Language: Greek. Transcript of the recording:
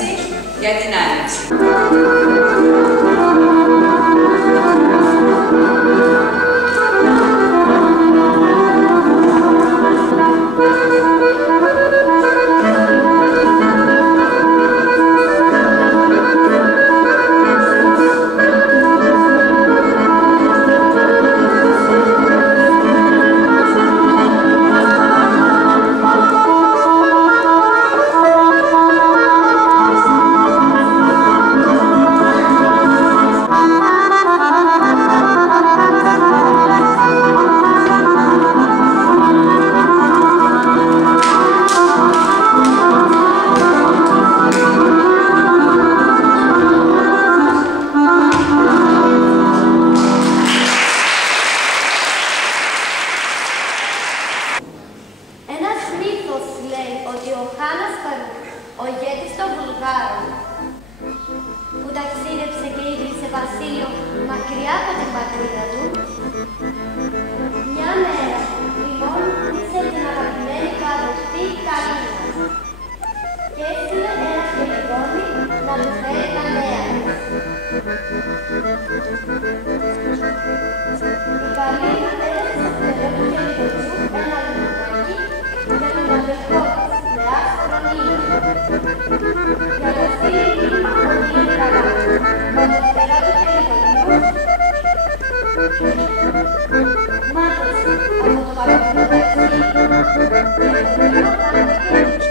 έτσι για την Άνοιξη. Ο ηγέτης των Βουλγάρων, που ταξίδεψε και ίδρυσε βασίλειο μακριά από την πατρίδα του, μια μέρα λοιπόν ήρθε την αγαπημένη του αδελφή Καλίνα και έστειλε ένα χελιδόνι να του φέρει τα νέα της. Η Καλίνα έδωσε στο φτερό του χελιδονιού ένα λιμνάκι για τον αδελφό της, Θεάς Χρονίου, για να στείλει μήνυμα ότι είναι καλά. Με το φτερό του χελιδονιού μάτωσε από το παραπάνω ταξίδι και το μήνυμα φάνηκε